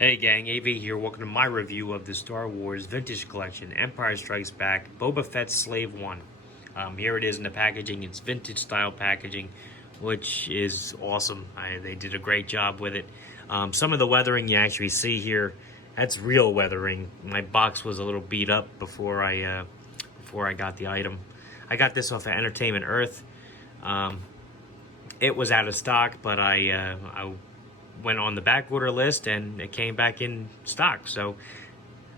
Hey gang, AV here. Welcome to my review of the Star Wars Vintage Collection, Empire Strikes Back, Boba Fett's Slave One. Here it is in the packaging. It's vintage style packaging, which is awesome. They did a great job with it. Some of the weathering you actually see here, that's real weathering. My box was a little beat up before I got the item. I got this off of Entertainment Earth. It was out of stock, but I went on the back order list and it came back in stock. So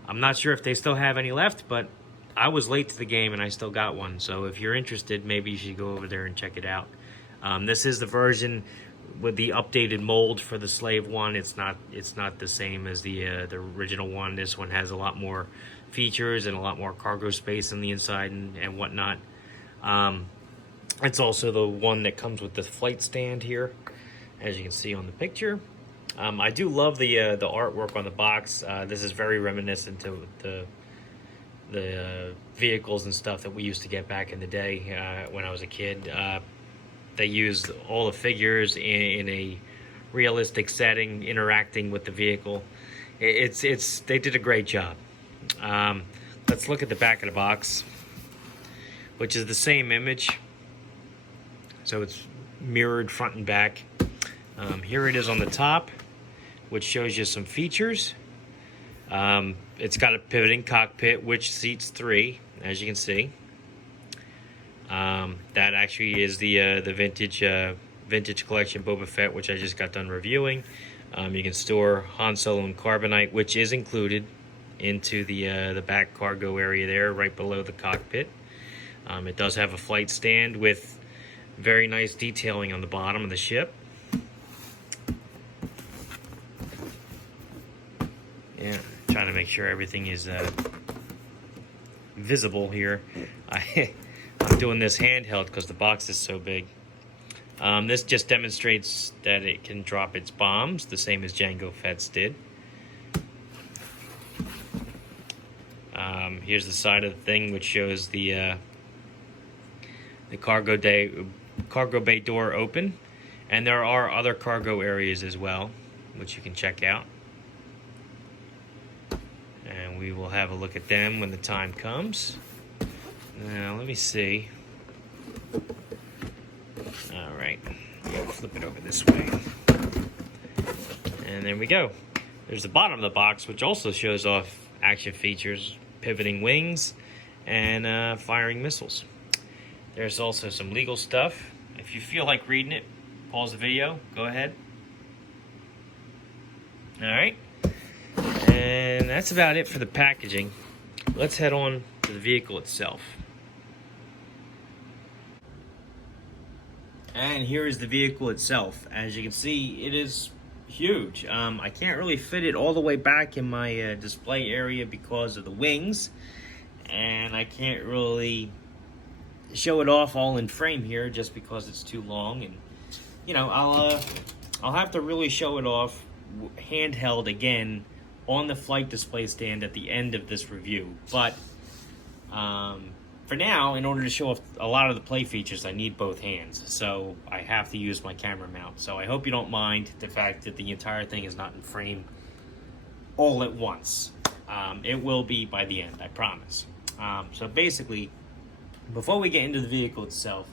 I'm not sure if they still have any left, but I was late to the game and I still got one. So if you're interested, maybe you should go over there and check it out. This is the version with the updated mold for the Slave One. It's not the same as the original one. This one has a lot more features and a lot more cargo space on the inside and whatnot. It's also the one that comes with the flight stand here, as you can see on the picture. I do love the artwork on the box. This is very reminiscent to the vehicles and stuff that we used to get back in the day when I was a kid. They used all the figures in a realistic setting, interacting with the vehicle. They did a great job. Let's look at the back of the box, which is the same image. So it's mirrored front and back. Here it is on the top, which shows you some features. It's got a pivoting cockpit, which seats 3, as you can see. That actually is the vintage collection Boba Fett, which I just got done reviewing. You can store Han Solo and Carbonite, which is included into the back cargo area there, right below the cockpit. It does have a flight stand with very nice detailing on the bottom of the ship. Yeah, trying to make sure everything is visible here. I'm doing this handheld because the box is so big. This just demonstrates that it can drop its bombs, the same as Jango Fett's did. Here's the side of the thing, which shows the cargo bay door open, and there are other cargo areas as well, which you can check out. And we will have a look at them when the time comes. Now, let me see. All right, flip it over this way. And there we go. There's the bottom of the box, which also shows off action features, pivoting wings, and firing missiles. There's also some legal stuff. If you feel like reading it, pause the video, go ahead. All right. And that's about it for the packaging. Let's head on to the vehicle itself. And here is the vehicle itself. As you can see, it is huge. I can't really fit it all the way back in my display area because of the wings. And I can't really show it off all in frame here just because it's too long. And, you know, I'll have to really show it off handheld again on the flight display stand at the end of this review. But for now, in order to show off a lot of the play features, I need both hands, so I have to use my camera mount. So I hope you don't mind the fact that the entire thing is not in frame all at once. It will be by the end, I promise. So basically, before we get into the vehicle itself,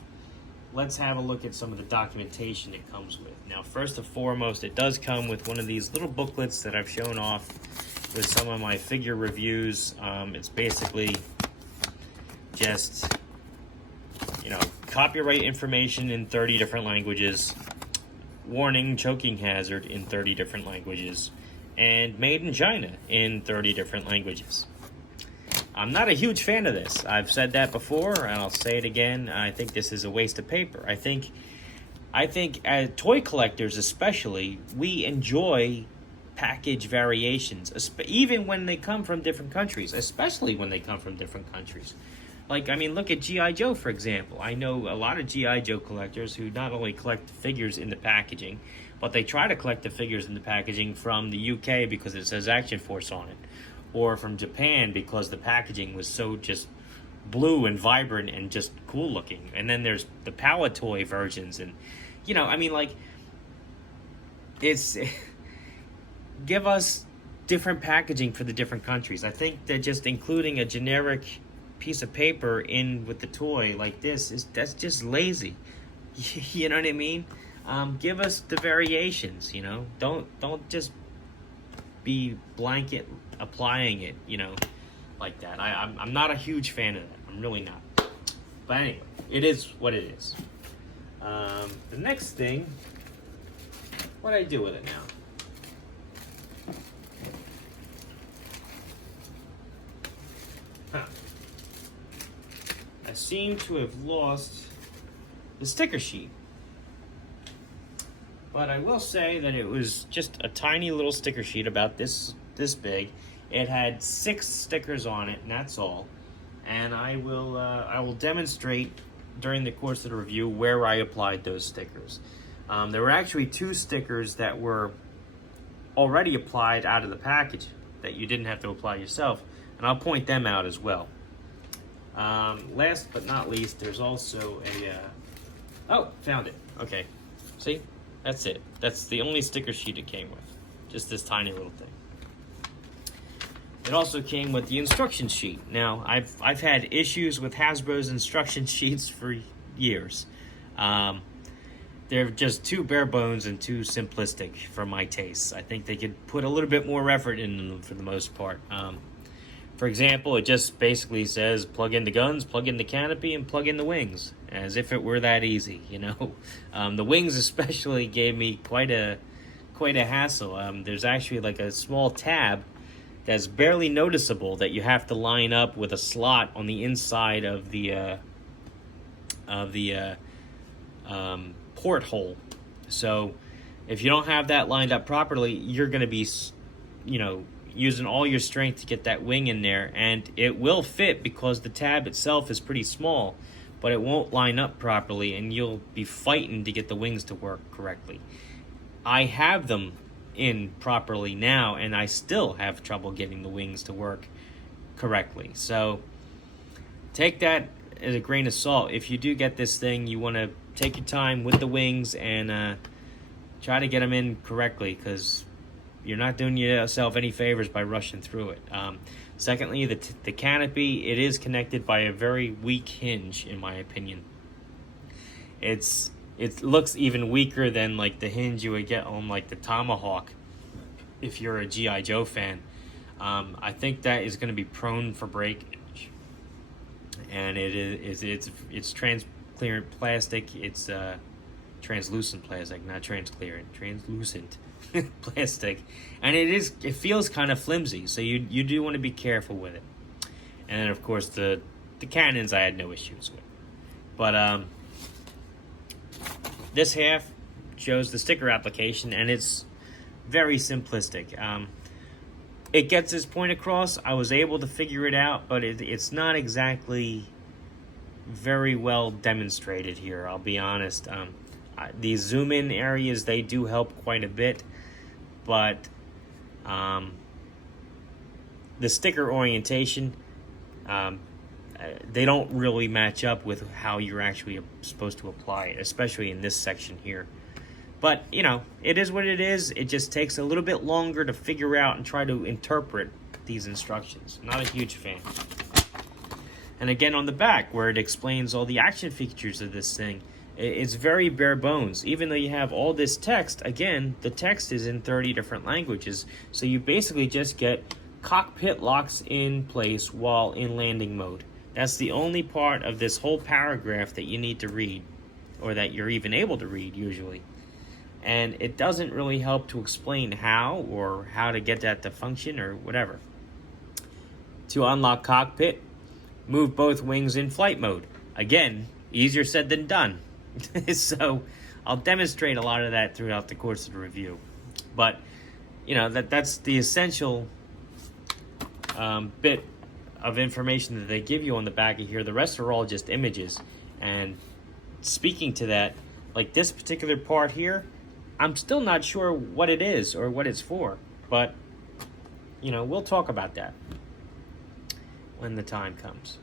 let's have a look at some of the documentation it comes with. Now, first and foremost, it does come with one of these little booklets that I've shown off with some of my figure reviews. It's basically just, you know, copyright information in 30 different languages, warning, choking hazard in 30 different languages, and made in China in 30 different languages. I'm not a huge fan of this. I've said that before, and I'll say it again. I think this is a waste of paper. I think as toy collectors especially, we enjoy package variations, even when they come from different countries, especially when they come from different countries. Like, I mean, look at G.I. Joe, for example. I know a lot of G.I. Joe collectors who not only collect the figures in the packaging, but they try to collect the figures in the packaging from the UK because it says Action Force on it, or from Japan because the packaging was so just blue and vibrant and just cool looking. And then there's the pallet toy versions, and, you know, I mean, like, it's give us different packaging for the different countries. I think that just including a generic piece of paper in with the toy like this that's just lazy. You know what I mean? Give us the variations. You know, don't just be blanket applying it. You know, like that. I'm not a huge fan of that. I'm really not. But anyway, it is what it is. The next thing, what do I do with it now? I seem to have lost the sticker sheet. But I will say that it was just a tiny little sticker sheet about this big. It had 6 stickers on it, and that's all. And I will demonstrate during the course of the review where I applied those stickers. There were actually 2 stickers that were already applied out of the package that you didn't have to apply yourself, and I'll point them out as well. Last but not least, there's also a oh, found it. Okay, see, that's it. That's the only sticker sheet it came with, just this tiny little thing. It also came with the instruction sheet. Now, I've had issues with Hasbro's instruction sheets for years. They're just too bare bones and too simplistic for my tastes. I think they could put a little bit more effort in them for the most part. For example, it just basically says plug in the guns, plug in the canopy, and plug in the wings, as if it were that easy, you know. The wings especially gave me quite a hassle. There's actually like a small tab that's barely noticeable that you have to line up with a slot on the inside of the porthole. So if you don't have that lined up properly, you're going to be, you know, using all your strength to get that wing in there, and it will fit because the tab itself is pretty small, but it won't line up properly, and you'll be fighting to get the wings to work correctly. I have them in properly now, and I still have trouble getting the wings to work correctly. So take that as a grain of salt. If you do get this thing, you want to take your time with the wings and try to get them in correctly, because you're not doing yourself any favors by rushing through it. Secondly, the canopy, it is connected by a very weak hinge, in my opinion. It looks even weaker than like the hinge you would get on like the Tomahawk if you're a G.I. Joe fan. I think that is going to be prone for breakage, and it's transparent plastic. It's translucent plastic, not transparent, translucent plastic, and it feels kind of flimsy. So you do want to be careful with it. And then of course the cannons I had no issues with, but this half shows the sticker application, and it's very simplistic. It gets its point across. I was able to figure it out, but it's not exactly very well demonstrated here, I'll be honest. These zoom in areas, they do help quite a bit, but the sticker orientation, they don't really match up with how you're actually supposed to apply it, especially in this section here. But, you know, it is what it is. It just takes a little bit longer to figure out and try to interpret these instructions. Not a huge fan. And again, on the back, where it explains all the action features of this thing, it's very bare bones. Even though you have all this text, again, the text is in 30 different languages. So you basically just get cockpit locks in place while in landing mode. That's the only part of this whole paragraph that you need to read, or that you're even able to read usually. And it doesn't really help to explain how, or how to get that to function, or whatever. To unlock cockpit, move both wings in flight mode. Again, easier said than done. So I'll demonstrate a lot of that throughout the course of the review. But, you know, that's the essential bit of information that they give you on the back of here. The rest are all just images. And speaking to that, like this particular part here, I'm still not sure what it is or what it's for. But, you know, we'll talk about that when the time comes.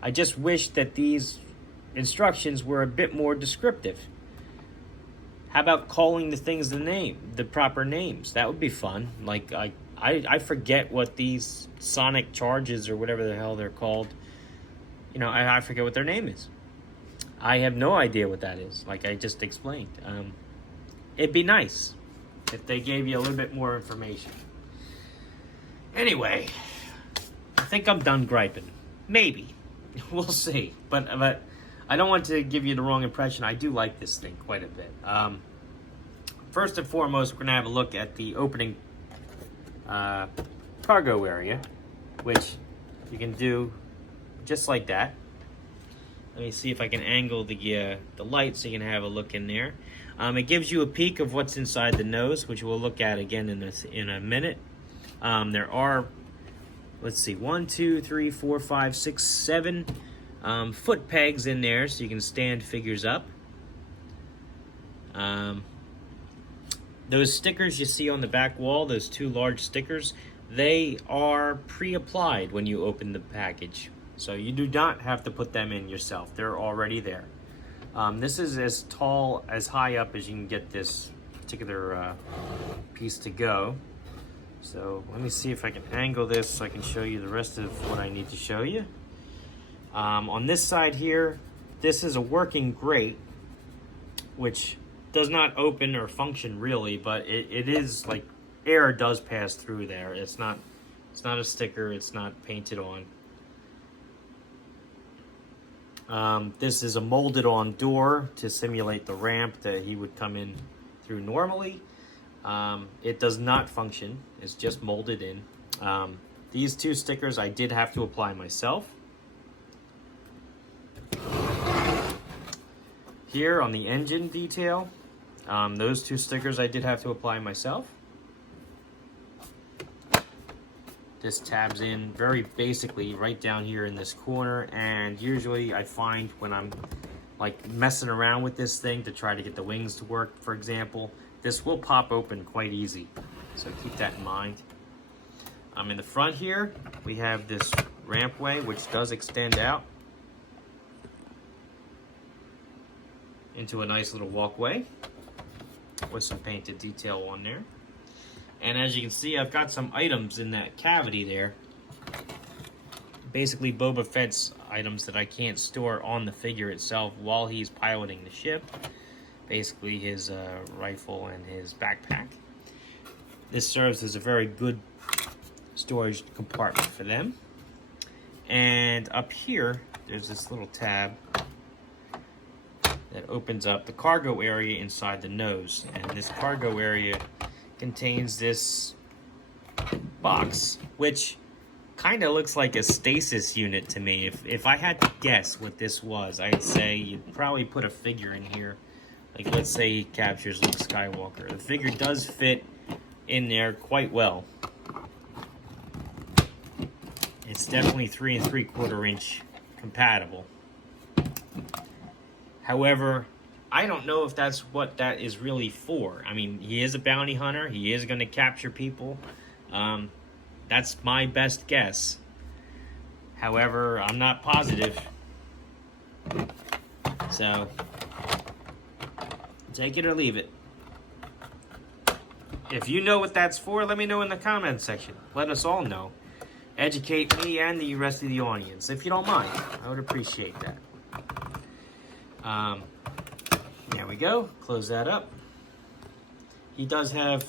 I just wish that these instructions were a bit more descriptive. How about calling the things the proper names? That would be fun. Like I forget what these sonic charges or whatever the hell they're called. You know, I forget what their name is. I have no idea what that is, like I just explained. It'd be nice if they gave you a little bit more information. Anyway, I think I'm done griping. Maybe. We'll see. But I don't want to give you the wrong impression. I do like this thing quite a bit. First and foremost, we're going to have a look at the opening cargo area, which you can do just like that. Let me see if I can angle the light so you can have a look in there. It gives you a peek of what's inside the nose, which we'll look at again in a minute. There are, let's see, 1, 2, 3, 4, 5, 6, 7 foot pegs in there so you can stand figures up. Those stickers you see on the back wall, those 2 large stickers, they are pre-applied when you open the package. So you do not have to put them in yourself. They're already there. This is as tall, as high up as you can get this particular piece to go. So let me see if I can angle this so I can show you the rest of what I need to show you. On this side here, this is a working grate, which does not open or function really, but it is like air does pass through there. It's not a sticker, it's not painted on. This is a molded on door to simulate the ramp that he would come in through normally. It does not function, it's just molded in. These 2 stickers I did have to apply myself. Here on the engine detail, those 2 stickers I did have to apply myself. This tabs in very basically right down here in this corner, and usually I find when I'm like messing around with this thing to try to get the wings to work, for example, this will pop open quite easy, so keep that in mind. In the front here, we have this rampway which does extend out into a nice little walkway with some painted detail on there. And as you can see, I've got some items in that cavity there. Basically Boba Fett's items that I can't store on the figure itself while he's piloting the ship. Basically his rifle and his backpack. This serves as a very good storage compartment for them. And up here, there's this little tab that opens up the cargo area inside the nose. And this cargo area contains this box, which kind of looks like a stasis unit to me. If I had to guess what this was, I'd say you'd probably put a figure in here. Like, let's say he captures Luke Skywalker. The figure does fit in there quite well. It's definitely 3 3/4 inch compatible. However, I don't know if that's what that is really for. I mean, he is a bounty hunter. He is going to capture people. That's my best guess. However, I'm not positive. So, take it or leave it. If you know what that's for, let me know in the comments section. Let us all know. Educate me and the rest of the audience, if you don't mind. I would appreciate that. There we go. Close that up. It does have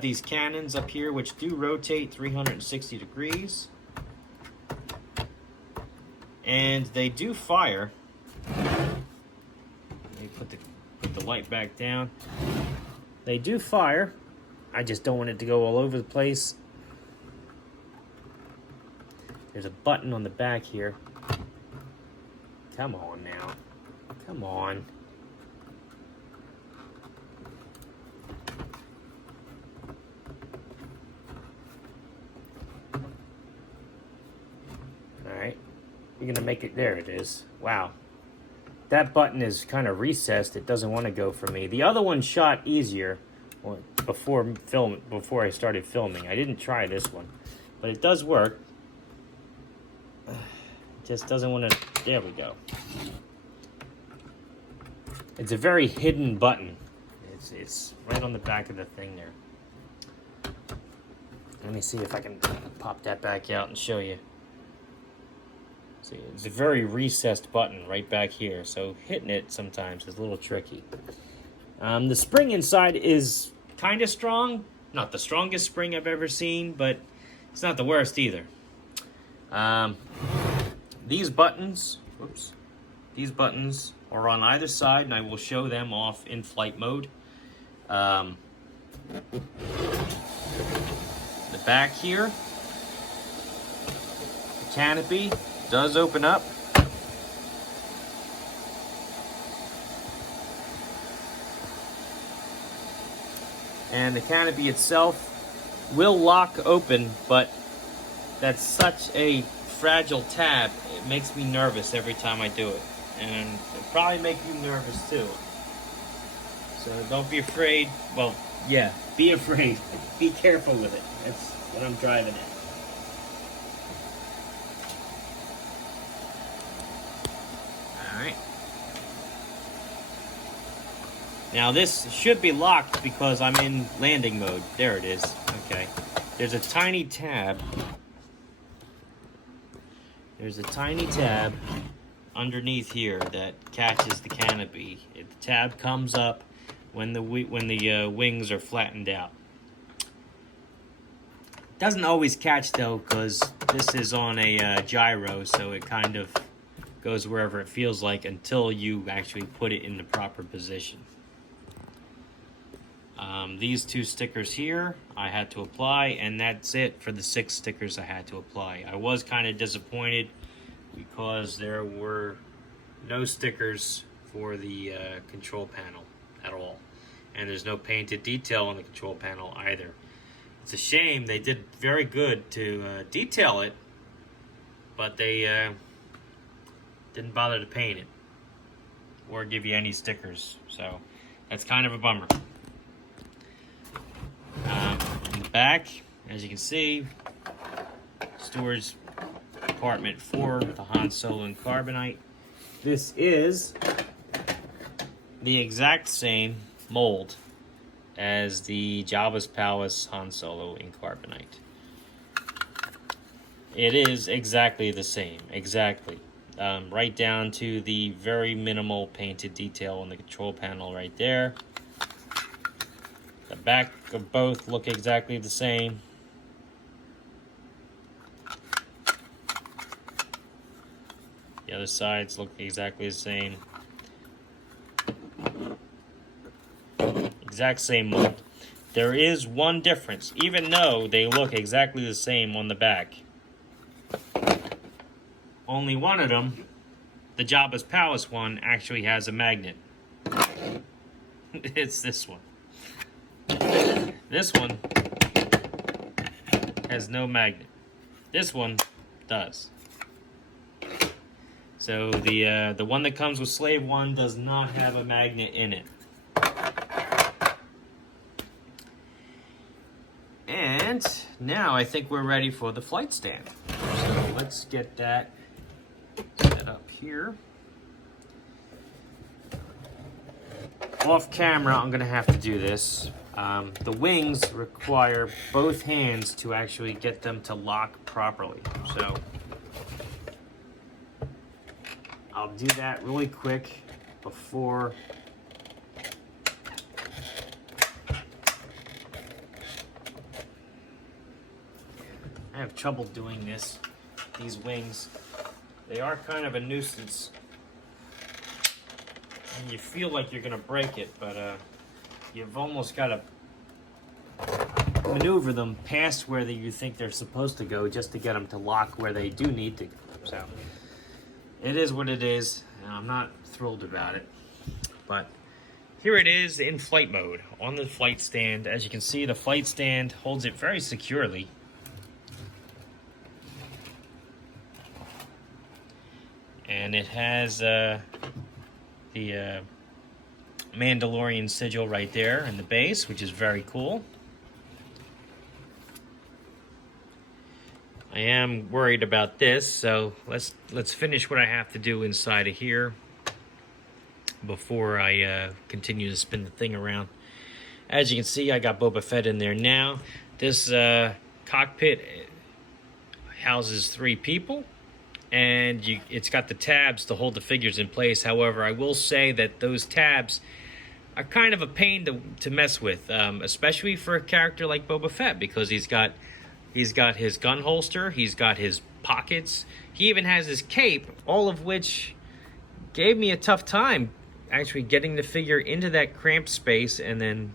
these cannons up here which do rotate 360 degrees. And they do fire. Let me put the light back down. They do fire. I just don't want it to go all over the place. There's a button on the back here. Come on now. Come on. Alright. You're going to make it. There it is. Wow. That button is kind of recessed. It doesn't want to go for me. The other one shot easier before I started filming. I didn't try this one. But it does work. It just doesn't want to. There we go. It's a very hidden button. It's right on the back of the thing there. Let me see if I can pop that back out and show you. See, it's a very recessed button right back here, so hitting it sometimes is a little tricky. The spring inside is kind of strong. Not the strongest spring I've ever seen, but it's not the worst either. These buttons, these buttons are on either side, and I will show them off in flight mode. The back here, the canopy does open up. And the canopy itself will lock open, but that's such a fragile tab, it makes me nervous every time I do it. And it'll probably make you nervous too. So don't be afraid. Well, yeah, be afraid. Be careful with it. That's what I'm driving at. Alright. Now this should be locked because I'm in landing mode. There it is. Okay. There's a tiny tab. There's a tiny tab underneath here that catches the canopy. The tab comes up when the wings are flattened out. Doesn't always catch though, because this is on a gyro, so it kind of goes wherever it feels like until you actually put it in the proper position. These 2 stickers here I had to apply, and that's it for the 6 stickers I had to apply. I was kind of disappointed because there were no stickers for the control panel at all, and there's no painted detail on the control panel either. It's a shame. They did very good to detail it, but they didn't bother to paint it or give you any stickers, so that's kind of a bummer. In the back, as you can see, storage compartment for the Han Solo and Carbonite. This is the exact same mold as the Jabba's Palace Han Solo in Carbonite. It is exactly the same, exactly. Right down to the very minimal painted detail on the control panel right there. The back of both look exactly the same. The other sides look exactly the same. Exact same mold. There is one difference, even though they look exactly the same on the back. Only one of them, the Jabba's Palace one, actually has a magnet. It's this one. This one has no magnet. This one does. So the one that comes with Slave 1 does not have a magnet in it. And now I think we're ready for the flight stand. So let's get that set up here. Off camera, I'm gonna have to do this. The wings require both hands to actually get them to lock properly. So I'll do that really quick before I have trouble doing this. These wings, they are kind of a nuisance. And you feel like you're gonna break it, but you've almost got to maneuver them past where you think they're supposed to go just to get them to lock where they do need to go. So it is what it is, and I'm not thrilled about it. But here it is in flight mode on the flight stand. As you can see, the flight stand holds it very securely. And it has the Mandalorian sigil right there in the base, which is very cool. I am worried about this, so let's finish what I have to do inside of here before I continue to spin the thing around. As you can see, I got Boba Fett in there now. This cockpit houses 3 people, and it's got the tabs to hold the figures in place. However, I will say that those tabs are kind of a pain to mess with, especially for a character like Boba Fett, because he's got his gun holster, he's got his pockets, he even has his cape, all of which gave me a tough time actually getting the figure into that cramped space, and then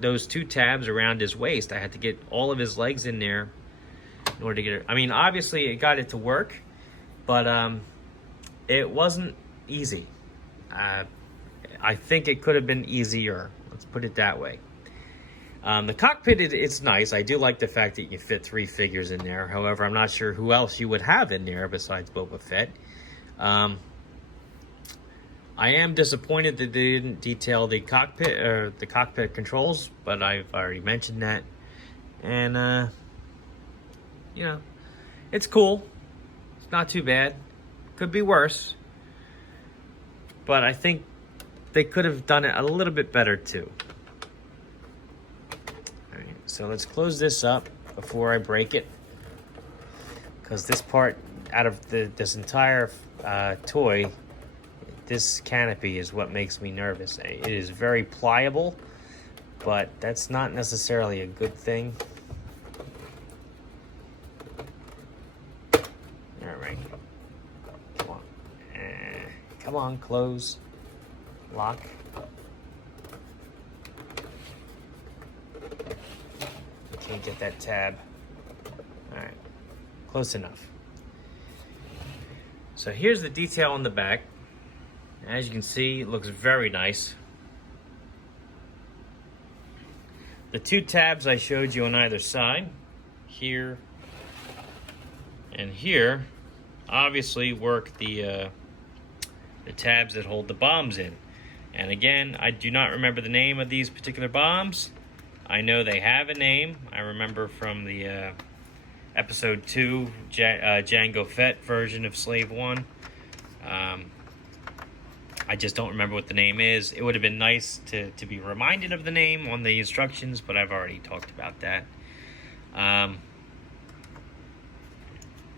those 2 tabs around his waist. I had to get all of his legs in there in order to get it. I mean, obviously it got it to work, but it wasn't easy. I think it could have been easier. Let's put it that way. The cockpit, it's nice. I do like the fact that you can fit 3 figures in there. However, I'm not sure who else you would have in there besides Boba Fett. I am disappointed that they didn't detail the cockpit controls, but I've already mentioned that. And you know, it's cool. It's not too bad. Could be worse, but I think they could have done it a little bit better too. All right, so let's close this up before I break it, because this part out of this entire toy, this canopy is what makes me nervous. It is very pliable, but that's not necessarily a good thing. All right, come on, come on, close, lock. Can't get that tab. All right, close enough. So here's the detail on the back. As you can see, it looks very nice. The 2 tabs I showed you on either side, here and here, obviously work the tabs that hold the bombs in. And again, I do not remember the name of these particular bombs. I know they have a name. I remember from the episode 2 Jango Fett version of Slave 1. I just don't remember what the name is. It would have been nice to be reminded of the name on the instructions, but I've already talked about that.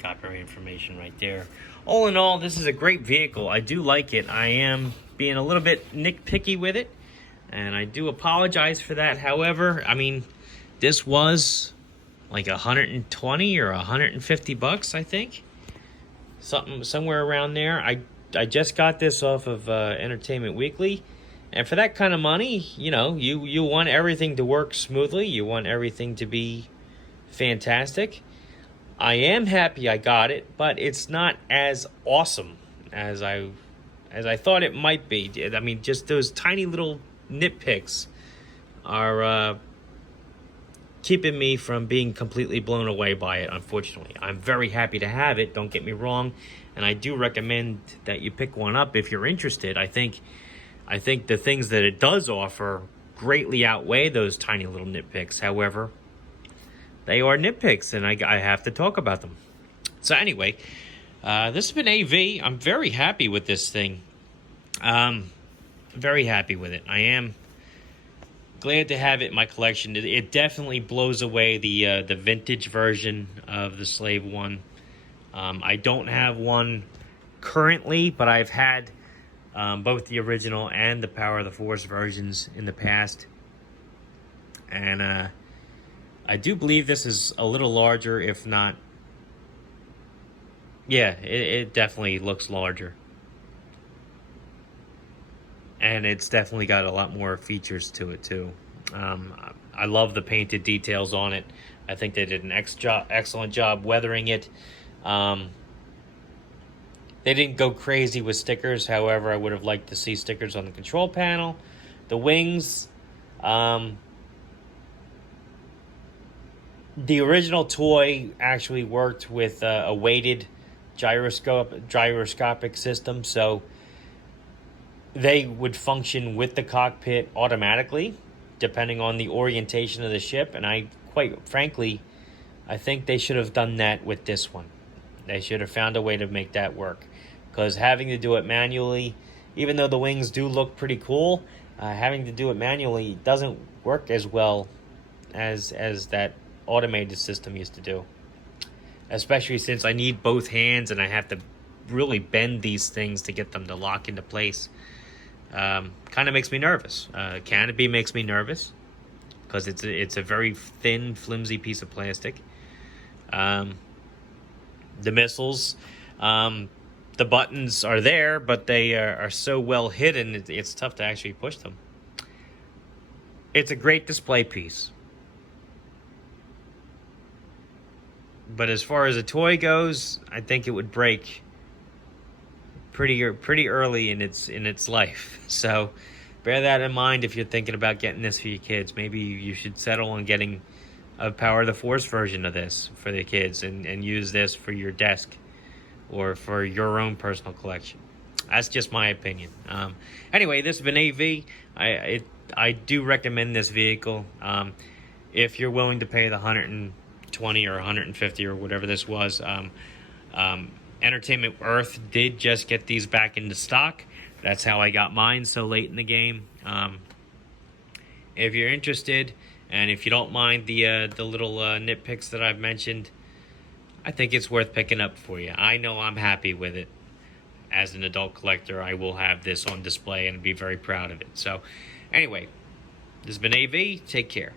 Copyright information right there. All in all, this is a great vehicle. I do like it. I am being a little bit nitpicky with it, and I do apologize for that. However, I mean, this was like 120 or 150 bucks, I think. Somewhere around there. I just got this off of Entertainment Weekly, and for that kind of money, you know, you want everything to work smoothly. You want everything to be fantastic. I am happy I got it, but it's not as awesome as I thought it might be. I mean, just those tiny little nitpicks are keeping me from being completely blown away by it, unfortunately. I'm very happy to have it, don't get me wrong, and I do recommend that you pick one up if you're interested. I think the things that it does offer greatly outweigh those tiny little nitpicks. However, they are nitpicks, and I have to talk about them. So anyway, this has been AV. I'm very happy with this thing. Very happy with it. I am glad to have it in my collection. It definitely blows away the vintage version of the Slave 1. I don't have one currently, but I've had both the original and the Power of the Force versions in the past. And I do believe this is a little larger, if not... Yeah, it definitely looks larger. And it's definitely got a lot more features to it, too. I love the painted details on it. I think they did an excellent job weathering it. They didn't go crazy with stickers. However, I would have liked to see stickers on the control panel. The wings... the original toy actually worked with a weighted gyroscopic system, so they would function with the cockpit automatically, depending on the orientation of the ship. And quite frankly, I think they should have done that with this one. They should have found a way to make that work, because having to do it manually, even though the wings do look pretty cool, having to do it manually doesn't work as well as that automated system used to do. Especially since I need both hands and I have to really bend these things to get them to lock into place. Kind of makes me nervous. Canopy makes me nervous because it's a very thin, flimsy piece of plastic. The missiles, the buttons are there, but they are so well hidden, it's tough to actually push them. It's a great display piece. But as far as a toy goes, I think it would break pretty early in its life. So bear that in mind if you're thinking about getting this for your kids. Maybe you should settle on getting a Power of the Force version of this for the kids and use this for your desk or for your own personal collection. That's just my opinion. Anyway, this has been AV. I do recommend this vehicle. If you're willing to pay the $120 or $150 or whatever this was. Entertainment Earth did just get these back into stock. That's how I got mine so late in the game. If you're interested, and if you don't mind the little nitpicks that I've mentioned, I think it's worth picking up for you. I know I'm happy with it. As an adult collector, I will have this on display and be very proud of it. So, anyway, this has been AV. Take care.